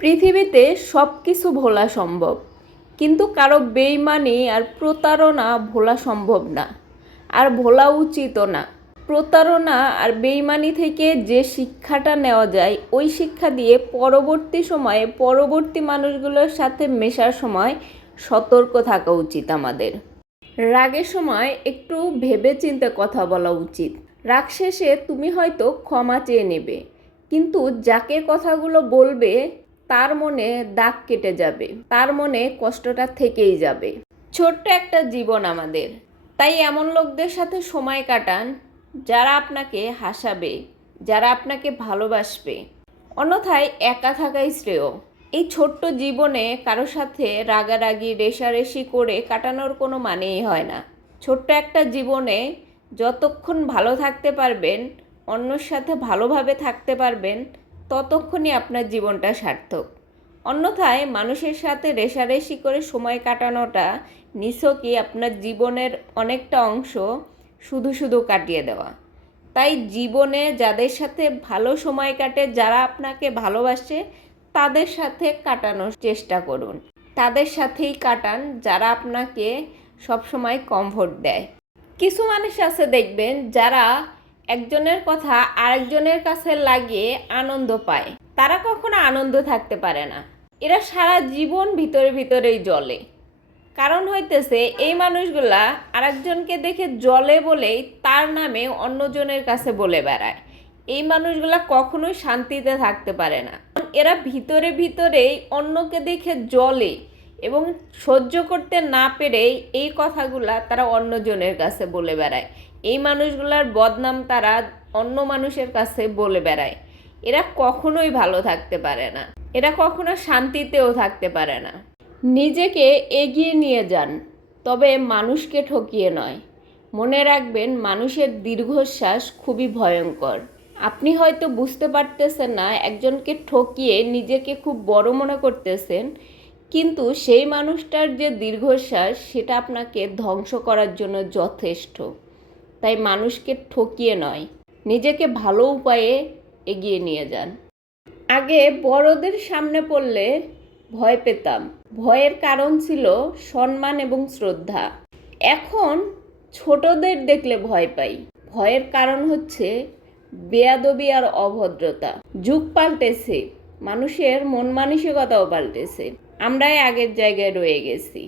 পৃথিবীতে সব কিছু ভোলা সম্ভব, কিন্তু কারো বেইমানি আর প্রতারণা ভোলা সম্ভব না, আর ভোলা উচিতও না। প্রতারণা আর বেইমানি থেকে যে শিক্ষাটা নেওয়া যায়, ওই শিক্ষা দিয়ে পরবর্তী সময়ে পরবর্তী মানুষগুলোর সাথে মেশার সময় সতর্ক থাকা উচিত আমাদের। রাগের সময় একটু ভেবে চিন্তে কথা বলা উচিত। রাগ শেষে তুমি হয়তো ক্ষমা চেয়ে নেবে, কিন্তু যাকে কথাগুলো বলবে তার মনে দাগ কেটে যাবে, তার মনে কষ্টটা থেকেই যাবে। ছোট্ট একটা জীবন আমাদের, তাই এমন লোকদের সাথে সময় কাটান যারা আপনাকে হাসাবে, যারা আপনাকে ভালোবাসবে। অন্যথায় একা থাকাই শ্রেয়। এই ছোট্ট জীবনে কারো সাথে রাগারাগি রেষারেষি করে কাটানোর কোনো মানেই হয় না। ছোট্ট একটা জীবনে যতক্ষণ ভালো থাকতে পারবেন, অন্যর সাথে ভালোভাবে থাকতে পারবেন, ততক্ষণই আপনার জীবনটা সার্থক। অন্যথায় মানুষের সাথে রেষারেষি করে সময় কাটানোটা নিছকই আপনার জীবনের অনেকটা অংশ শুধু শুধু কাটিয়ে দেওয়া। তাই জীবনে যাদের সাথে ভালো সময় কাটে, যারা আপনাকে ভালোবাসে, তাদের সাথে কাটানোর চেষ্টা করুন। তাদের সাথেই কাটান যারা আপনাকে সবসময় কমফোর্ট দেয়। কিছু মানুষ আছে দেখবেন, যারা একজনের কথা আরেকজনের কাছে লাগিয়ে আনন্দ পায়। তারা কখনো আনন্দ থাকতে পারে না। এরা সারা জীবন ভিতরে ভিতরেই জ্বলে। কারণ হইতেছে এই মানুষগুলা আরেকজনকে দেখে জ্বলে বলেই তার নামে অন্যজনের কাছে বলে বেড়ায়। এই মানুষগুলা কখনোই শান্তিতে থাকতে পারে না। এরা ভিতরে ভিতরেই অন্যকে দেখে জ্বলে এবং সহ্য করতে না পেরেই এই কথাগুলা তারা অন্যজনের কাছে বলে বেড়ায়। এই মানুষগুলার বদনাম তারা অন্য মানুষের কাছে বলে বেড়ায়। এরা কখনোই ভালো থাকতে পারে না, এরা কখনো শান্তিতেও থাকতে পারে না। নিজেকে এগিয়ে নিয়ে যান, তবে মানুষকে ঠকিয়ে নয়। মনে রাখবেন, মানুষের দীর্ঘশ্বাস খুবই ভয়ঙ্কর। আপনি হয়তো বুঝতে পারতেছেন না, একজনকে ঠকিয়ে নিজেকে খুব বড় মনে করতেছেন, কিন্তু সেই মানুষটার যে দীর্ঘশ্বাস, সেটা আপনাকে ধ্বংস করার জন্য যথেষ্ট। তাই মানুষকে ঠকিয়ে নয়, নিজেকে ভালো উপায়ে এগিয়ে নিয়ে যান। আগে বড়দের সামনে পড়লে ভয় পেতাম, ভয়ের কারণ ছিল সম্মান এবং শ্রদ্ধা। এখন ছোটদের দেখলে ভয় পাই, ভয়ের কারণ হচ্ছে বেয়াদবি আর অভদ্রতা। যুগ পাল্টেছে, মানুষের মন মানসিকতাও পাল্টেছে। আমরাই আগের জায়গায় রয়ে গেছি।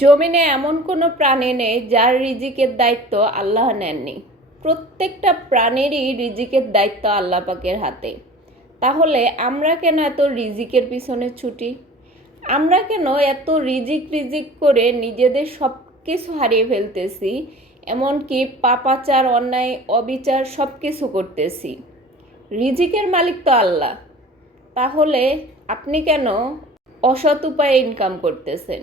জমিনে এমন কোনো প্রাণী নেই যার রিজিকের দায়িত্ব আল্লাহ নেননি। প্রত্যেকটা প্রাণীরই রিজিকের দায়িত্ব আল্লাহ পাকের হাতে। তাহলে আমরা কেন এত রিজিকের পিছনে ছুটি? আমরা কেন এত রিজিক করে নিজেদের সব কিছু হারিয়ে ফেলতেছি, এমনকি পাপাচার, অন্যায়, অবিচার সব কিছু করতেছি? রিজিকের মালিক তো আল্লাহ। তাহলে আপনি কেন অসৎ উপায়ে ইনকাম করতেছেন?